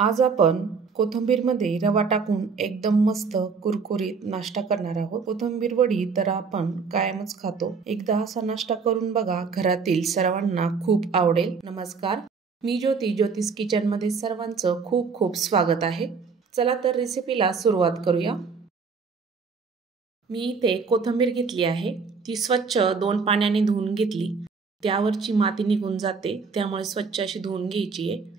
आज आपण कोथिंबीरमध्ये रवा टाकून एकदम मस्त कुरकुरीत नाश्ता करणार आहोत। कोथिंबीर वडी तर आपण कायमच खातो। एकदा असा नाश्ता करून बघा, घरातील सर्वांना खूप आवडेल। नमस्कार, मी ज्योती, ज्योतिष किचन मध्ये सर्वांचं खूप खूप स्वागत आहे। चला तर रेसिपीला सुरुवात करूया। मी इथे कोथिंबीर घेतली आहे, ती स्वच्छ 2 पाण्याने धुवून घेतली। त्यावरची माती निघून जाते, त्यामुळे स्वच्छ अशी धुवून घ्यायची आहे।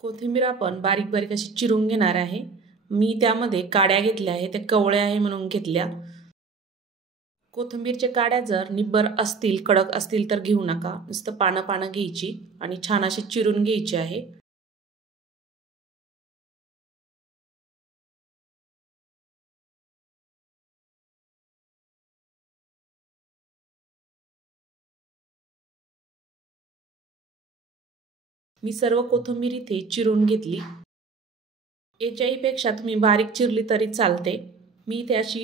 कोथिंबीर आपण बारीक बारीक अशी चिरून घेणार आहे। मी त्यामध्ये काड्या घेतल्या आहेत, त्या कवळ्या आहे म्हणून घेतल्या। कोथिंबीरच्या काड्या जर निब्बर असतील, कडक असतील तर घेऊ नका, नुसतं पानं घ्यायची आणि छान अशी चिरून घ्यायची आहे। मी सर्व कोथिंबीर इथे चिरून घेतली। याच्यापेक्षा तुम्ही बारीक चिरली तरी चालते। मी इथे अशी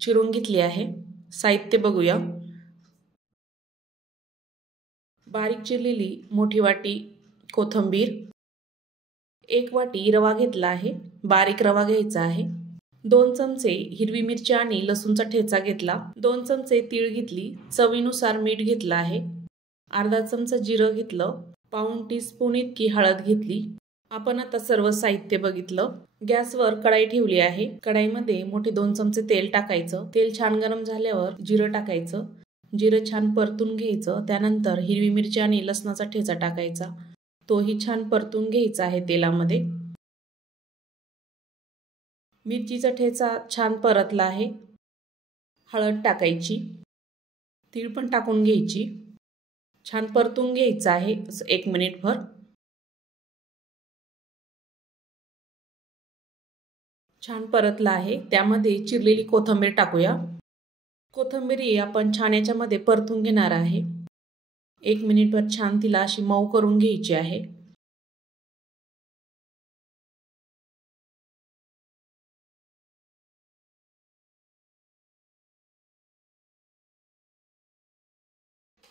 चिरून घेतली आहे। साहित्य बघूया। बारीक चिरलेली मोठी वाटी कोथिंबीर, 1 वाटी रवा घेतला आहे, बारीक रवा घ्यायचा आहे। 2 चमचे हिरवी मिरची आणि लसूणचा ठेचा घेतला। 2 चमचे तीळ घेतली, चवीनुसार मीठ घेतलं आहे। अर्धा चमचा जिरं घेतलं, पाऊण टीस्पून इतकी हळद घेतली। आपण आता सर्व साहित्य बघितलं। गॅसवर कढाई ठेवली आहे। कढाईमध्ये मोठे 2 चमचे तेल टाकायचं। तेल छान गरम झाल्यावर जिरं टाकायचं। जिरं छान परतून घ्यायचं। त्यानंतर हिरवी मिरची आणि लसणाचा ठेचा टाकायचा, तोही छान परतून घ्यायचा आहे तेलामध्ये। मिरचीचा ठेचा छान परतला आहे। हळद टाकायची, तीळ पण टाकून घ्यायची, छान परतून घ्यायचं आहे 1 मिनिटभर। छान परतला आहे, त्यामध्ये चिरलेली कोथिंबीर टाकूया। कोथिंबीर आपण छान याच्यामध्ये परतून घेणार आहे। 1 मिनिटभर छान तिला अशी मऊ करून घ्यायची आहे।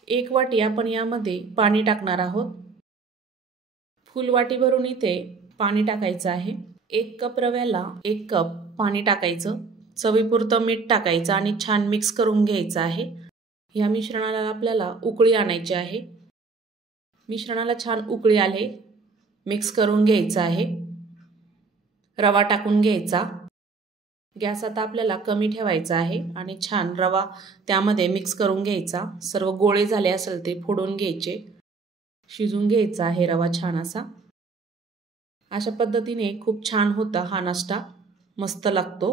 एक वाटी आपण यामध्ये पाणी टाकणार आहोत। फुल वाटी भरून इथे पाणी टाकायचं आहे। 1 कप रव्याला 1 कप पाणी टाकायचं। चवीपुरतं मीठ टाकायचं आणि छान मिक्स करून घ्यायचं आहे। या मिश्रणाला आपल्याला उकळी आणायची आहे। मिश्रणाला छान उकळी आले, मिक्स करून घ्यायचं आहे। रवा टाकून घ्यायचा। गॅस आता आपल्याला कमी ठेवायचा आहे आणि छान रवा त्यामध्ये मिक्स करून घ्यायचा। सर्व गोळे झाले असेल ते फोडून घ्यायचे। शिजून घ्यायचा आहे रवा छान असा। अशा पद्धतीने खूप छान होता हा नाश्ता, मस्त लागतो।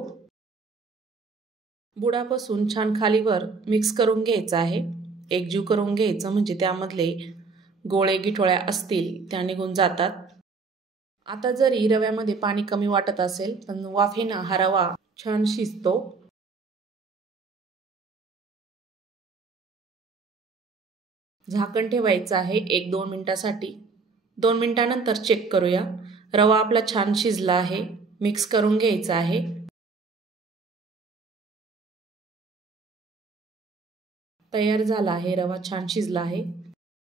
बुडापासून छान खालीवर मिक्स करून घ्यायचा आहे, एकजीव करून घ्यायचं, म्हणजे त्यामधले गोळे गिठोळ्या असतील त्या निघून जातात। आता जरी रव्यामध्ये पाणी कमी वाटत असेल, पण वाफेनं हा रवा छान शिजतो। झाकण ठेवायचं आहे 1-2 मिनिटासाठी। 2 मिनिटानंतर चेक करूया। रवा आपला छान शिजला आहे, मिक्स करून घ्यायचा आहे। तयार झाला आहे, रवा छान शिजला आहे।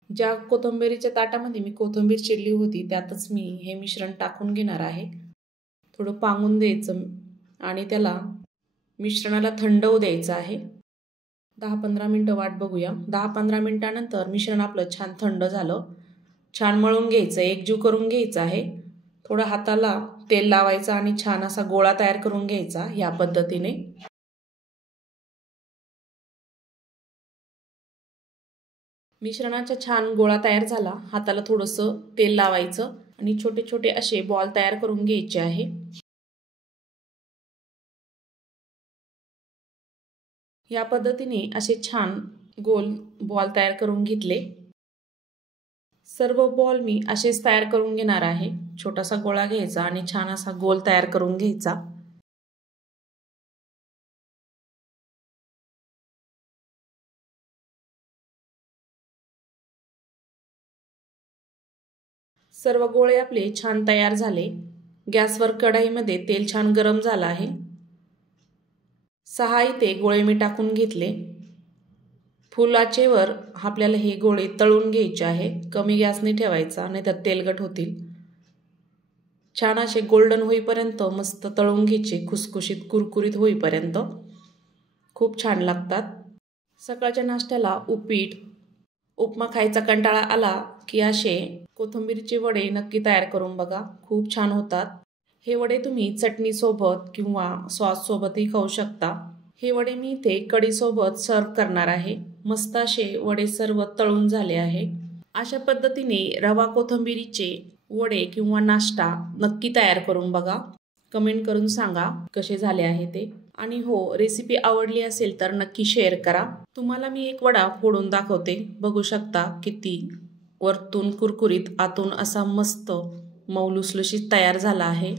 ज्या कोथिंबीरीच्या ताटामध्ये मी कोथिंबीर चिरली होती त्यातच मी हे मिश्रण टाकून घेणार आहे। थोडं पांगून द्यायचं आणि त्याला मिश्रणाला थंड होऊ द्यायचं आहे। 10-15 मिनिटं वाट बघूया। 10-15 मिनिटानंतर मिश्रण आपलं छान थंड झालं। छान मळून घ्यायचं, एकजीव करून घ्यायचं आहे। थोडं हाताला तेल लावायचं आणि छान असा गोळा तयार करून घ्यायचा या पद्धतीने। मिश्रणाचा छान गोळा तयार झाला, हाताला थोडंसं तेल लावायचं आणि छोटे छोटे असे बॉल तयार करून घ्यायचे आहे। या पद्धतीने असे छान गोल बॉल तयार करून घेतले। सर्व बॉल मी असेच तयार करून घेणार आहे। छोटासा गोळा घ्यायचा आणि छान असा गोल तयार करून घ्यायचा। सर्व गोळे आपले छान तयार झाले। गॅसवर कढईमध्ये तेल छान गरम झालं आहे। 6 इथे गोळे मी टाकून घेतले। फुल आचेवर आपल्याला हे गोळे तळून घ्यायचे आहे। कमी गॅसने ठेवायचा, नाहीतर तेलकट होतील। छान असे गोल्डन होईपर्यंत मस्त तळून घ्यायचे, खुसखुशीत कुरकुरीत होईपर्यंत. खूप छान लागतात. सकाळच्या नाश्त्याला उपीट, उपमा खायचा कंटाळा आला की असे कोथिंबीरचे वडे नक्की तयार करून बघा, खूप छान होतात. हे वडे तुम्ही चटणीसोबत किंवा सॉससोबतही खाऊ शकता. हे वडे मी इथे कढीसोबत सर्व करणार आहे. मस्त असे वडे सर्व तळून झाले आहे. अशा पद्धतीने रवा कोथिंबीरीचे वडे किंवा नाश्ता नक्की तयार करून बघा. कमेंट करून सांगा कसे झाले आहे ते. आणि हो, रेसिपी आवडली असेल तर नक्की शेअर करा. तुम्हाला मी एक वडा फोडून दाखवते. बघू शकता किती वरतून कुरकुरीत, आतून असा मस्त मऊ लुसलुशीत तयार झाला आहे.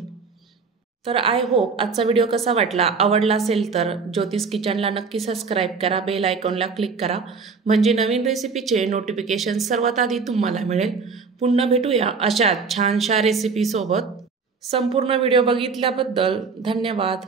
तर आय होप आजचा व्हिडिओ कसा वाटला, आवडला असेल तर ज्योतिष किचनला नक्की सबस्क्राईब करा, बेल आयकॉनला क्लिक करा, म्हणजे नवीन रेसिपीचे नोटिफिकेशन सर्वात आधी तुम्हाला मिळेल. पुन्हा भेटूया अशा छानशा रेसिपीसोबत. संपूर्ण व्हिडिओ बघितल्याबद्दल धन्यवाद.